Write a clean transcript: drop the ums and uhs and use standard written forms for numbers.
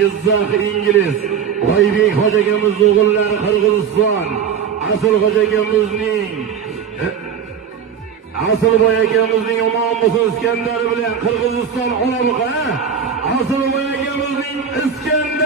Jizzax İngiliz, Oybek hojagamiz o'g'illari Qirg'iziston, Asilboy akamizning omon bo'lsin Iskandar bilan Qirg'iziston Olomouc, Asilboy akamizning Iskandar